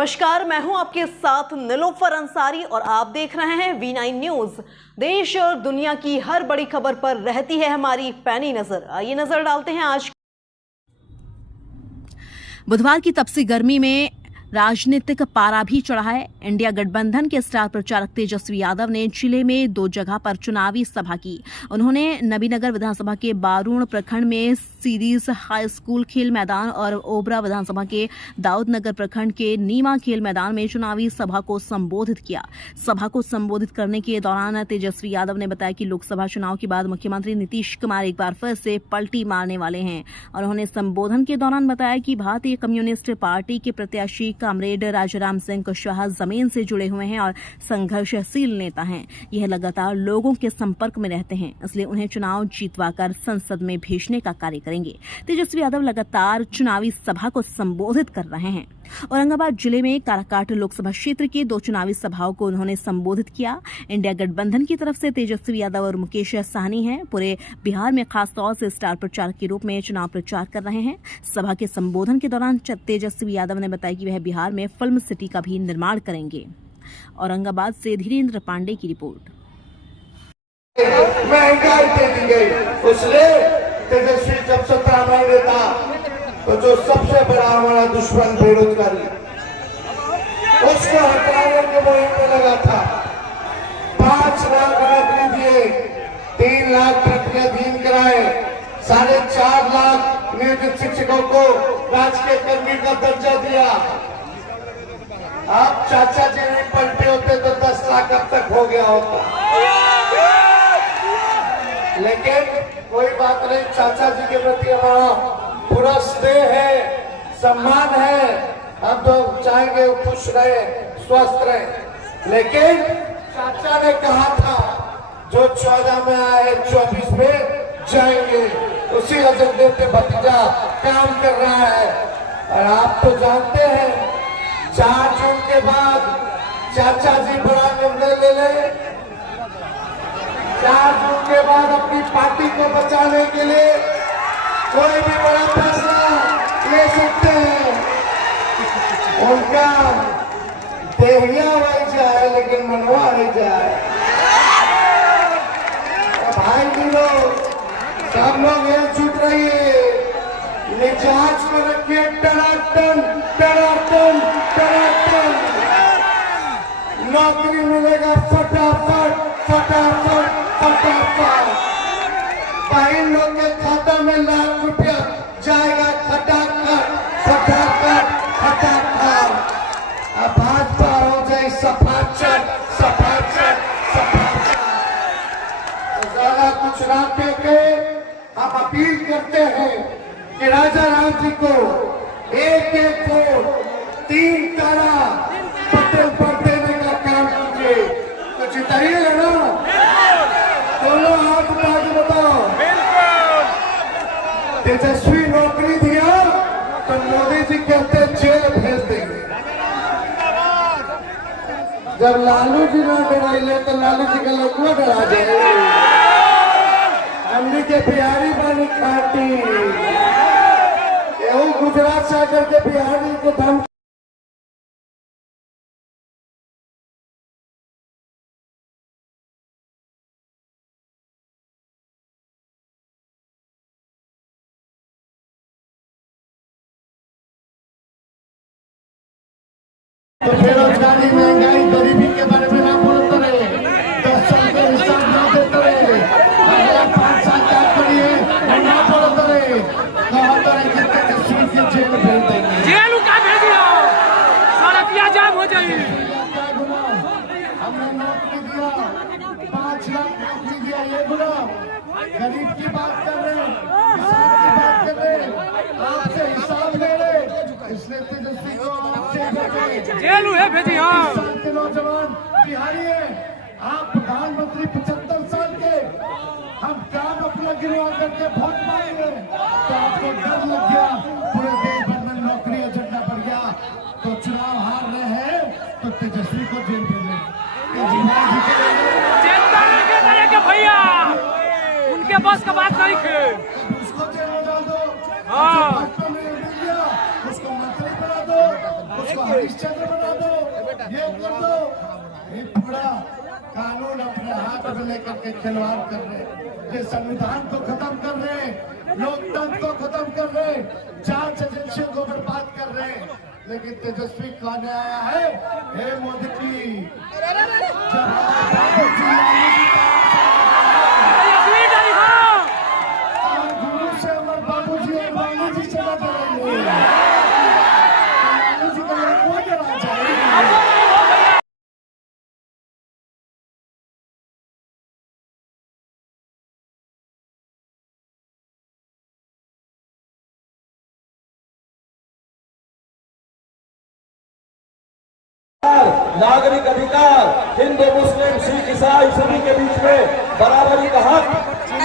नमस्कार, मैं हूं आपके साथ निलोफर अंसारी और आप देख रहे हैं V9 न्यूज। देश और दुनिया की हर बड़ी खबर पर रहती है हमारी पैनी नजर। आइए नजर डालते हैं आज। बुधवार की तपसी गर्मी में राजनीतिक पारा भी चढ़ा है। इंडिया गठबंधन के स्टार प्रचारक तेजस्वी यादव ने जिले में 2 जगह पर चुनावी सभा की। उन्होंने नबीनगर विधानसभा के बारूण प्रखंड में सीरीज हाई स्कूल खेल मैदान और ओबरा विधानसभा के दाऊदनगर प्रखंड के नीमा खेल मैदान में चुनावी सभा को संबोधित किया। सभा को संबोधित करने के दौरान तेजस्वी यादव ने बताया कि लोकसभा चुनाव के बाद मुख्यमंत्री नीतीश कुमार एक बार फिर से पलटी मारने वाले हैं और उन्होंने संबोधन के दौरान बताया कि भारतीय कम्युनिस्ट पार्टी के प्रत्याशी कामरेड राजाराम सिंह कुशवाहा जमीन से जुड़े हुए हैं और संघर्षशील नेता हैं। यह लगातार लोगों के संपर्क में रहते हैं, इसलिए उन्हें चुनाव जीतवाकर संसद में भेजने का कार्य करेंगे। तेजस्वी यादव लगातार चुनावी सभा को संबोधित कर रहे हैं। औरंगाबाद जिले में काराकाट लोकसभा क्षेत्र की 2 चुनावी सभाओं को उन्होंने संबोधित किया। इंडिया गठबंधन की तरफ से तेजस्वी यादव और मुकेश साहनी हैं। पूरे बिहार में खास तौर से स्टार प्रचारक के रूप में चुनाव प्रचार कर रहे हैं। सभा के संबोधन के दौरान तेजस्वी यादव ने बताया कि वह बिहार में फिल्म सिटी का भी निर्माण करेंगे। औरंगाबाद से धीरेन्द्र पांडे की रिपोर्ट। महंगाई तेजी गई, इसलिए तेजस्वी जब 17 महीने था तो जो सबसे बड़ा हमारा दुश्मन बेरोजगारी, उसको हटाने की मुहिम में लगा था। 5 लाख नौकरी दिए, 3 लाख प्रतिनिधिन कराए, 4.5 लाख नियोजित शिक्षकों को राजकीय कर्मी का दर्जा दिया। आप चाचा जी नहीं पलटे होते तो 10 लाख अब तक हो गया होता, लेकिन कोई बात नहीं। चाचा जी के प्रति हमारा पूरा स्नेह है, सम्मान है। हम तो चाहेंगे खुश रहे, स्वस्थ रहे, लेकिन चाचा ने कहा था जो 14 में आए 24 में जाएंगे, उसी एजेंडे पे भतीजा काम कर रहा है। और आप तो जानते हैं 4 जून के बाद चाचा जी बड़ा निर्णय ले ले। 4 जून के बाद अपनी पार्टी को बचाने के लिए कोई भी बड़ा फैसला ले सकते हैं। उनका देहिया वही जाए लेकिन मनवा नहीं जाए। भाई जी लोग, सब लोग एकजुट रहिए, मिजाज को रखिए टनाटन टनाटन टनाटन। नौकरी मिलेगा फटाफट फटाफट फटाफट। बहन लोग के खाता में लाख रुपया जाएगा खटाखट खटाखट खटाखट। अब भाजपा हो जाए सफाचट सफाचट सफाचट। ज्यादा कुछ ना कहके हम अपील करते हैं कि राजाराम जी को 1-1 वोट 3 तारा पटेल पर देने का काम कीजिए, तो जिताइएगा ना। दोनों हाथ उठा के बताओ। तेजस्वी नौकरी दिया तो मोदी जी कहते जेल भेज देंगे। जब लालू जी ना डराइले तो लालू जी का लड़का डरा जाए। हमने के बिहारी बानी खाटी, गुजरात से आकर के बिहारी को धम तो बेरोजगारी, महंगाई, गरीबी के बारे में ना बोलते रहे। 10 साल का हिसाब ना देते रहे। अगला 5 साल क्या करिए ना बोलते रहे। कहते रहे कि तेजस्वी के जेल भेज देंगे। जेल का भेजिए, सड़किया जाम हो जाएगी। हमने नौकरी दिया, 5 लाख नौकरी दिया, ये बोलो। गरीब की बात कर रहे, किसान की बात कर रहे, आपसे हिसाब ले रहे, इसलिए तेजस्वी को जेल है भेजी। हाँ, साल के नौजवान बिहारी है, आप प्रधानमंत्री 75 साल के, हम काम अपना गिरवा करके वोट मांगे तो आपको डर लग गया। पूरे देश भर में नौकरी एजेंडा बढ़ गया, तो चुनाव हार रहे हैं तो तेजस्वी को जेल भेजेंगे। चिंता नहीं करेंगे भैया, उनके बस का बात नहीं थे। उसको जेल में डाल दो, हाँ, उसको मंत्री बना दो, उसको हरिश्चंद्र बना दो, ये कर दो। ये पूरा कानून अपने हाथ में लेकर के खिलवाड़ कर रहे, ये संविधान को खत्म कर रहे, लोकतंत्र को खत्म कर रहे, जांच एजेंसियों को बर्बाद कर रहे। लेकिन तेजस्वी कौन आया है? हे मोदी जी, गुरु से अमर बाबू जी और बाबू जी चला करेंगे, बाबू जी का कौन डरा जाएगा? नागरिक अधिकार, हिंदू मुस्लिम सिख ईसाई सभी के बीच में बराबरी का हक,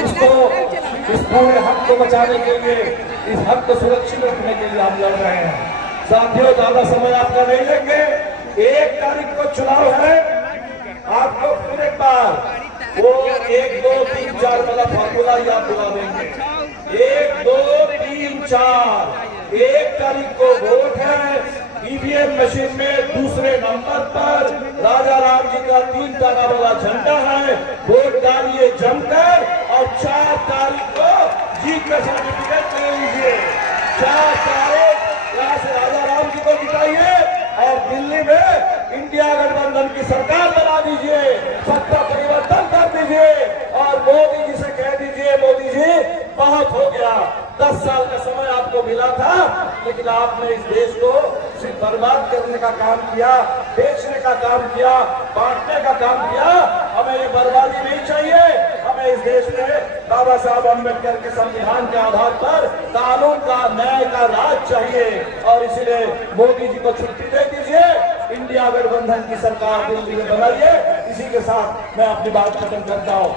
इस पूरे हक को बचाने के लिए, इस हक को सुरक्षित रखने के लिए हम लड़ रहे हैं। साथियों, ज्यादा समय आपका नहीं लेंगे। 1 तारीख को चुनाव है। आपको फिर एक बार वो 1, 2, 3, 4 वाला फार्मूला याद दिला देंगे। 1, 2, 3, 4 1 तारीख को वोट है। ईवीएम मशीन में दूसरे नंबर पर राजा राम जी का 3 तारा वाला झंडा है। वोट डालिए जमकर और 4 तारीख को जीत का सर्टिफिकेट ले लीजिए। 4 तारीख यहाँ से राजा राम जी को जिताइए और दिल्ली में इंडिया गठबंधन की सरकार बना दीजिए, सत्ता परिवर्तन कर दीजिए और मोदी जी से कह दीजिए, मोदी जी बहुत हो गया। 10 साल का समय आपको मिला था, लेकिन आपने इस देश को सिर्फ बर्बाद करने का काम किया, बेचने का काम किया, बांटने का काम किया। हमें ये बर्बादी नहीं चाहिए। हमें इस देश में बाबा साहब अम्बेडकर के संविधान के आधार पर कानून का, न्याय का राज चाहिए और इसलिए मोदी जी को छुट्टी दे दीजिए। इंडिया गठबंधन की सरकार दिल्ली में बनाइए। इसी के साथ मैं अपनी बात खत्म करता हूँ।